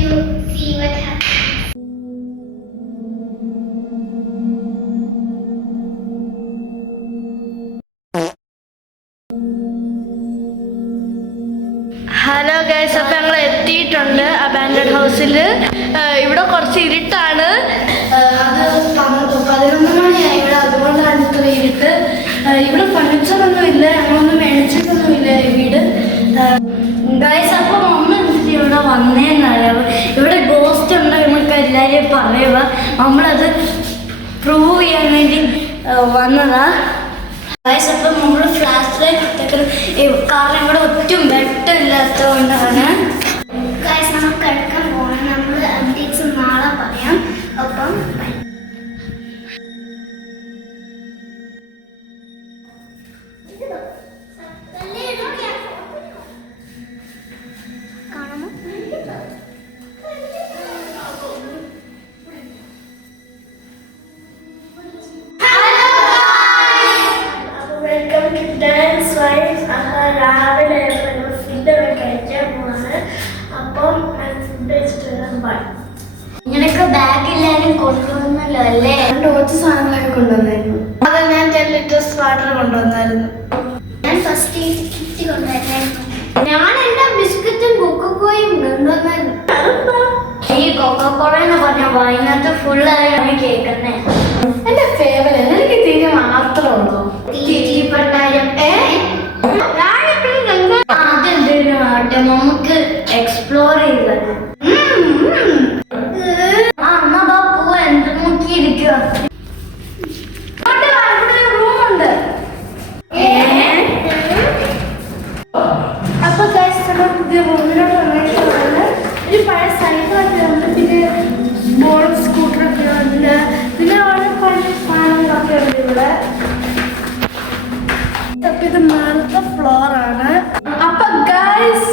to see what happens. Hello guys, അപ്പം ഞങ്ങൾ എത്തിയിട്ടുണ്ട് അബാൻഡഡ് ഹൗസിൽ. ഇവിടെ കുറച്ച് ഇരുട്ടാണ്. അത് 11 മണിയായി ഇവിടെ, അതുകൊണ്ടാണ് ഇത്ര ഇരുട്ട്. ഇവിടെ ഫർണിച്ചറൊന്നും ഇല്ല, ഞങ്ങളൊന്നും മേടിച്ചിട്ടൊന്നുമില്ല ഈ വീട്. ഗൈസ്, അപ്പം അമ്മ എന്തിട്ട് ഇവിടെ വന്നേന്നറിയാം. ഇവിടെ ഗോസ്റ്റ് ഉണ്ടോ നമുക്ക് എല്ലാവരും പറയുക. നമ്മളത് പ്രൂവ് ചെയ്യാൻ വേണ്ടി വന്നതാ. ഗൈസ്, അപ്പം നമ്മൾ ഫ്ലാഷ് ലൈറ്റ് ഇട്ടേക്കണം, കാരണം ഇവിടെ ഒറ്റും വെട്ടമില്ലാത്തതുകൊണ്ടാണ്. ഗൈസ്, നമുക്ക് കിടക്കാൻ പോകണം. നമ്മൾ അപ്ഡേറ്റ്സ് നാളെ പറയാം. അപ്പം രാവിലെ ഫുഡൊക്കെ കഴിക്കാൻ പോവാണ്. അപ്പം ഫുഡ് കഴിച്ചിട്ട് ഇങ്ങനെയൊക്കെ ബാഗില്ലാരും കൊണ്ടുവന്നല്ലോ അല്ലേ? കുറച്ച് സാധനങ്ങളൊക്കെ കൊണ്ടുവന്നായിരുന്നു. അത് ഞാൻ 10 ലിറ്റേഴ്സ് വാട്ടർ കൊണ്ടുവന്നായിരുന്നു. ഞാൻ ഫസ്റ്റ് കിറ്റ് കൊണ്ടുവരായിരുന്നു. ഞാൻ എന്റെ ബിസ്ക്കറ്റും കൊക്കോയും കൊണ്ടുവന്നായിരുന്നു. ഈ കൊക്കോക്കോള എന്ന് പറഞ്ഞ വൈകുന്നേരത്ത് ഫുള്ളായാണ് കേൾക്കുന്നേ. എന്റെ ഫേവറേറ്റ് എനിക്ക് തീരെ മാത്രമുള്ളൂ. അതെന്തിനു ആട്ടെ, നമുക്ക് എക്സ്പ്ലോർ ചെയ്തത്. എന്നാ പോവാ, എന്ത് നോക്കിയിരിക്കുക. റൂമുണ്ട്. അപ്പൊ പുതിയ റൂമിലോട്ട് വന്നിട്ടുള്ളത് ഒരു പഴയ സൈക്കിളൊക്കെ ഉണ്ട്, പിന്നെ ബോൾ സ്കൂട്ടറൊക്കെ ഉണ്ട്, പിന്നെ വളരെ പഴയ സാധനങ്ങളൊക്കെ ഉണ്ട് ഇവിടെ. ഇത് മേലത്തെ ഫ്ലോർ ആണ്. അപ്പൊ ഗൈസ്,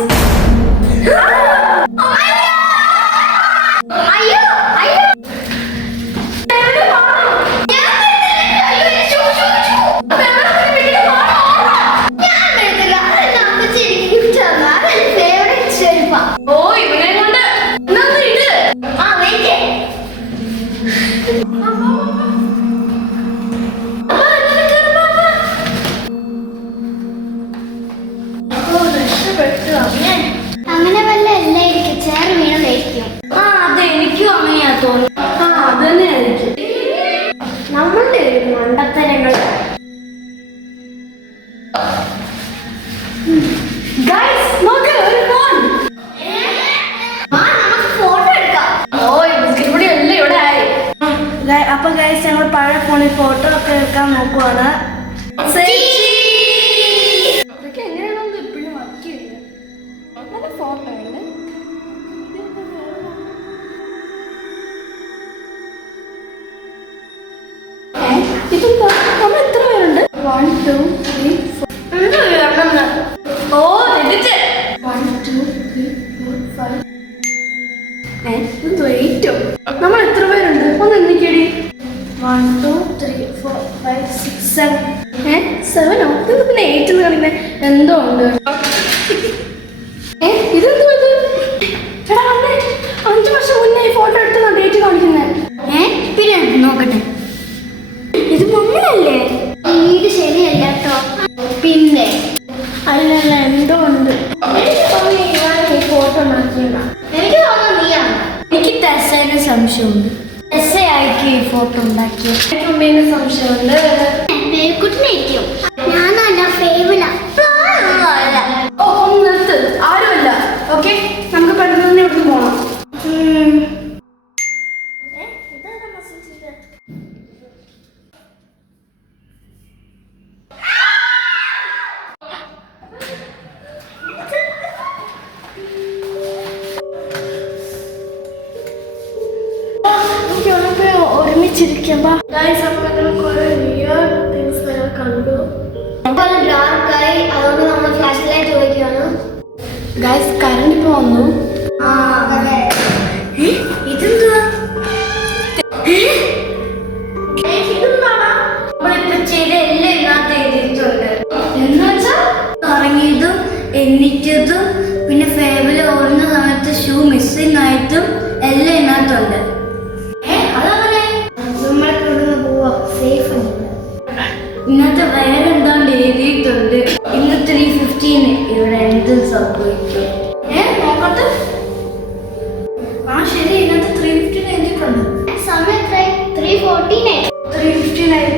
അങ്ങനെ വല്ല എല്ലായിരിക്കും ചേർ വീണതായിരിക്കും. അത് എനിക്കും അങ്ങനെയാ തോന്നുന്നു. അത് തന്നെയായിരിക്കും നമ്മളുടെ മണ്ടത്തരങ്ങൾ. അപ്പൊ ഗൈസ്, ഞങ്ങൾ പഴയ ഫോണിൽ ഫോട്ടോ ഒക്കെ എടുക്കാൻ നോക്കുവാണ്. ഇതൊക്കെ എങ്ങനെയാണെന്ന് ഇപ്പോഴും വർക്ക് ചെയ്യില്ല. നല്ല ഫോട്ടോ ഉണ്ട്. ഇതെന്താ, നമ്മൾ എത്ര പേരുണ്ട്? 1 2 3 4. ഓ, 1 2 3 4 5. എന്തോ 8. നമ്മൾ എത്ര പേരുണ്ട്? ഒന്ന് എണ്ണിക്കടി. 1 2 3 4 5 6 7. 7ഓ? ഇത് പിന്നെ 8 എന്ന് കാണിക്കുന്നത് എന്തോ ഉണ്ട്. ഇതെന്തോ ഇത്? ചേട്ടാ വന്നേ, 5 വർഷം മുന്നേ ഈ ഫോട്ടോ എടുത്ത് ഡേറ്റ് കാണിക്കുന്നത്. പിന്നെ നോക്കട്ടെ, ഇത് മമ്മളല്ലേ? ഇത് ശരിയല്ല കേട്ടോ. പിന്നെ അല്ലല്ല, എന്തോ ഉണ്ട്. ഈ ഫോട്ടോ മാറ്റിയതാ. എനിക്ക് തോന്നുന്നു നീയാണ്. എനിക്ക് ടെസ്സേനെ സംശയമുണ്ട്. ടെസ്സയായിരിക്കും ഈ ഫോട്ടോ ഉണ്ടാക്കിയത്. മമ്മീനെ സംശയമുണ്ട്. പേരുക്കുട്ടിനായിരിക്കും. ഞാനല്ല, ഫേവല. ഓ, ഒന്ന് നിർത്ത്, ആരുമല്ല. ഓക്കെ, നമുക്ക് പെട്ടെന്ന് തന്നെ ഇവിടുന്ന് പോകണം. ഒരുമിച്ചിരിക്കാം. കണ്ടു. ഡാർക്കായി, അതുകൊണ്ട് നമ്മൾ ഫ്ലാഷ് ലൈറ്റ് ഉപയോഗിക്കുകയാണ്. ഗൈസ്, കറണ്ട് ഇപ്പൊ വന്നു. ഇതെന്താ? നമ്മളിപ്പോ ചെയ്ത എല്ലാം ഇതിനകത്ത് എഴുതിയിട്ടുണ്ട്. എന്നുവെച്ചാ ഇറങ്ങിയതും എണ്ണിച്ചതും പിന്നെ ഫേബിൾ ഓടുന്ന സമയത്ത് ഷൂ മിസ്സിംഗ് ആയിട്ട് ഇതിനകത്തുണ്ട്. അതങ്ങനെ നമ്മൾക്ക് ഇവിടുന്ന് പോവാം, സേഫ് ആണ്. ഇന്നത്തെ വേറെ എന്താണ്ട് എഴുതിയിട്ടുണ്ട്. ഇന്ന് 3:15 ഇവിടെ എന്ത് സംഭവിക്കും? നോക്കട്ടെ. ആ ശരി, ഇന്നത്തെ 3:15 എഴുതിയിട്ടുണ്ട്. സമയം എത്രയായി? 3:14. 3:59.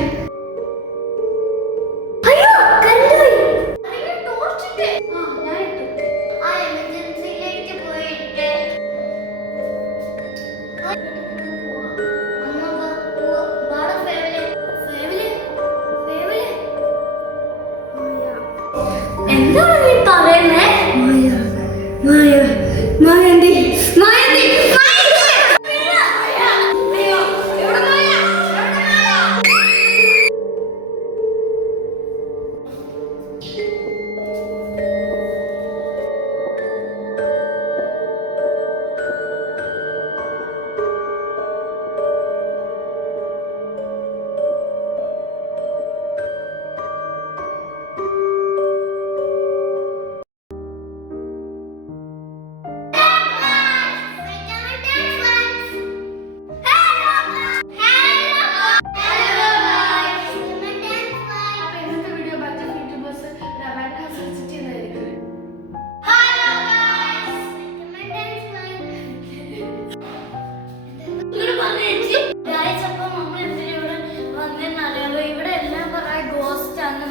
അയ്യോ, കറണ്ട് പോയി. ഞാൻ ഇട്ടു. ആ എമർജൻസിയിലേക്ക് പോയിട്ട് എന്താണ് നീ പറയുന്നേ? മായന്തി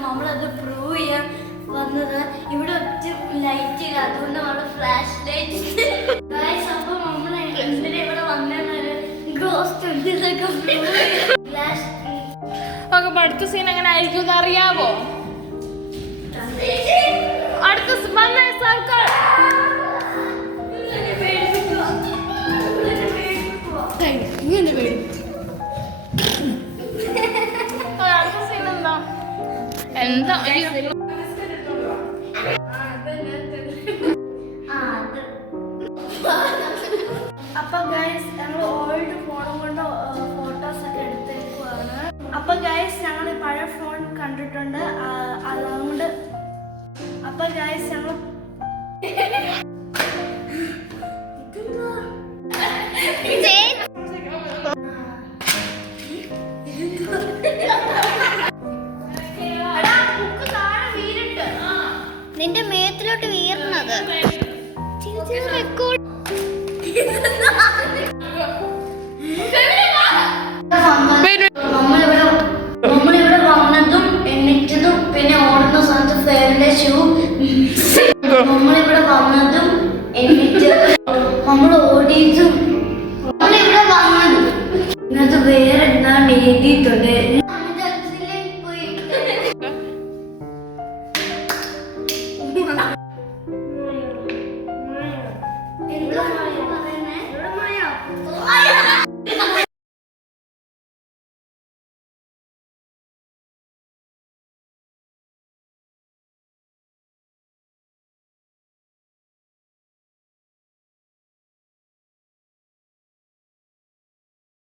നമ്മളത് പ്രൂവ് ചെയ്യാൻ വന്നത്. ഇവിടെ ഒറ്റ ലൈറ്റ് ഇല്ല, അതുകൊണ്ട് നമ്മള് ഫ്ലാഷ് ലൈറ്റ്. അപ്പൊ നമ്മൾ എന്തിനാ ഇവിടെ വന്നത്? ഗോസ്റ്റ് അടുത്ത സീൻ എങ്ങനെ ആയിരിക്കും എന്ന് അറിയാവോ? അടുത്ത സർക്കിൾ ഇങ്ങനെ പേടി. അടുത്ത സീൻ എന്താ? എന്താ അപ്പൊ ഗൈസ് ഞങ്ങൾ ഓൾഡ് ഫോണും കൊണ്ട് ഫോട്ടോസ് ഒക്കെ എടുത്തേക്കുവാണ്. അപ്പൊ ഗൈസ് ഞങ്ങൾ പഴയ ഫോൺ കണ്ടിട്ടുണ്ട്, അതുകൊണ്ട് അപ്പൊ ഗൈസ് ഞങ്ങൾ നിന്റെ മേത്തിലോട്ട് വീർന്നത് റെക്കോർഡ്. നമ്മളിവിടെ വന്നതും എണ്ണിച്ചതും പിന്നെ ഓടുന്ന സമയത്ത് ഫേവറിന്റെ ഷൂ. നമ്മളിവിടെ വന്നതും എണ്ണിച്ചതും നമ്മൾ ഓടിയതും നമ്മളിവിടെ വന്നതും. ഇന്നത്തെ വേറെ എന്താണ്ട് എഴുതിയിട്ടുണ്ട്.